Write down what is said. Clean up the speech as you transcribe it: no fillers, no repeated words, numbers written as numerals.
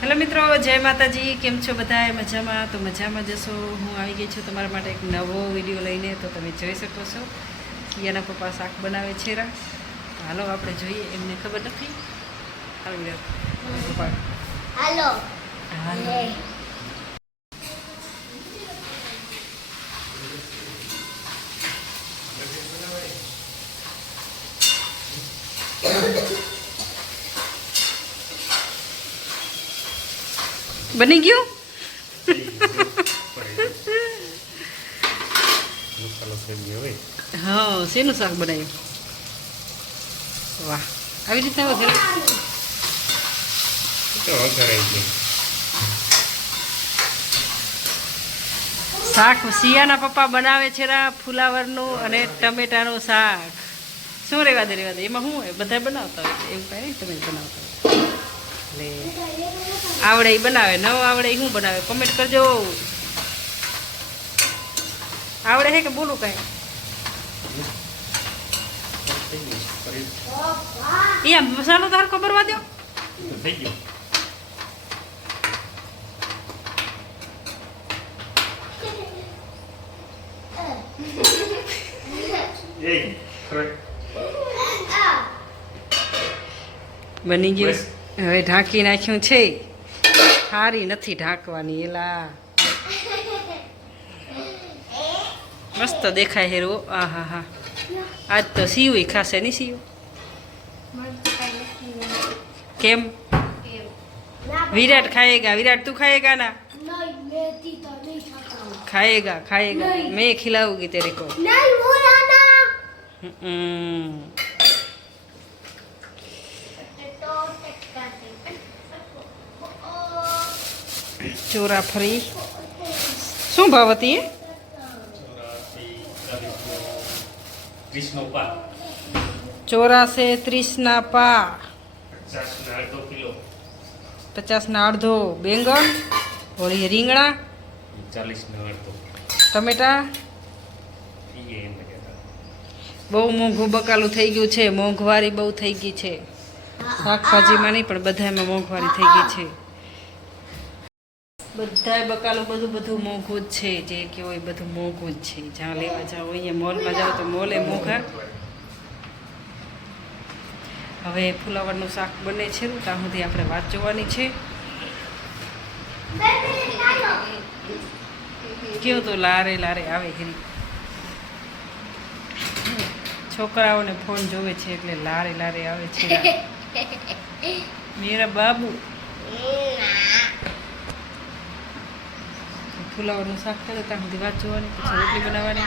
Hello મિત્રો, જય માતાજી. કેમ છો બધા? મજામાં? તો મજામાં જશો. હું આવી ગઈ છું તમારા માટે એક નવો વિડીયો લઈને. તો તમે જોઈ શકો છો કિયાના પપ્પા શાક બનાવે છે. હાલો આપણે જોઈએ. એમને ખબર નથી. હાલો પપ્પા હાલો. હાલો. બની ગયું. હા, શેનું શાક બનાવ્યું? વાહ, આવી રીતના વઘારે. શાક શિયાના પપ્પા બનાવે છે ફુલાવરનું અને ટમેટાનું શાક. શું રહેવા દે એમાં શું હોય? બધા બનાવતા હોય છે, એવું કાંઈ નહીં. તમે બનાવતા હોય એટલે આવડે એ બનાવે, ન આવડે એ શું બનાવે કોમેન્ટ કરજો. આવડે છે કે બોલું કાંઈ? એ મસાલો તાર ખબર વા દો. બની ગયું. હવે ઢાંકી નાખ્યું છે. સારી નથી ઢાંકવાની. એલા મસ્ત દેખાય હેરો. આ હા હા, આજ તો સીવું ખાશે નહીં સીવું. કેમ? विराट खाएगा. विराट तू खाएगा ना? खाएगा खाएगा. मैं खिलाऊंगी तेरे को. ચોરા ફરી શું ભાવ હતી? ચોરાસે 30 પા. 50 અડધો. બેંગણ વળી રીંગણા 40 ટમેટા. બહુ મોંઘું બકાલું થઈ ગયું છે. મોંઘવારી બહુ થઈ ગઈ છે. શાકભાજીમાં નહીં પણ બધામાં મોંઘવારી થઈ ગઈ છે. બધાય બકાલું બધું મોંઘું જ છે. જે કહેવો એ બધું મોંઘું જ છે. જ્યાં લેવા જાઓ અહીંયા મોલમાં જાઓ તો મોલે મોંઘા. હવે ફુલાવરનું શાક બને છે ત્યાં સુધી આપણે વાત જોવાની છે. કેવું તો લારે લારે આવે હેરી. છોકરાઓને ફોન જોવે છે એટલે લારે લારે આવે છે. મેરા બાબુ. ફુલાવરનું શાક કરે ત્યાં સુધી વાત જોવાની, પછી રોટલી બનાવવાની.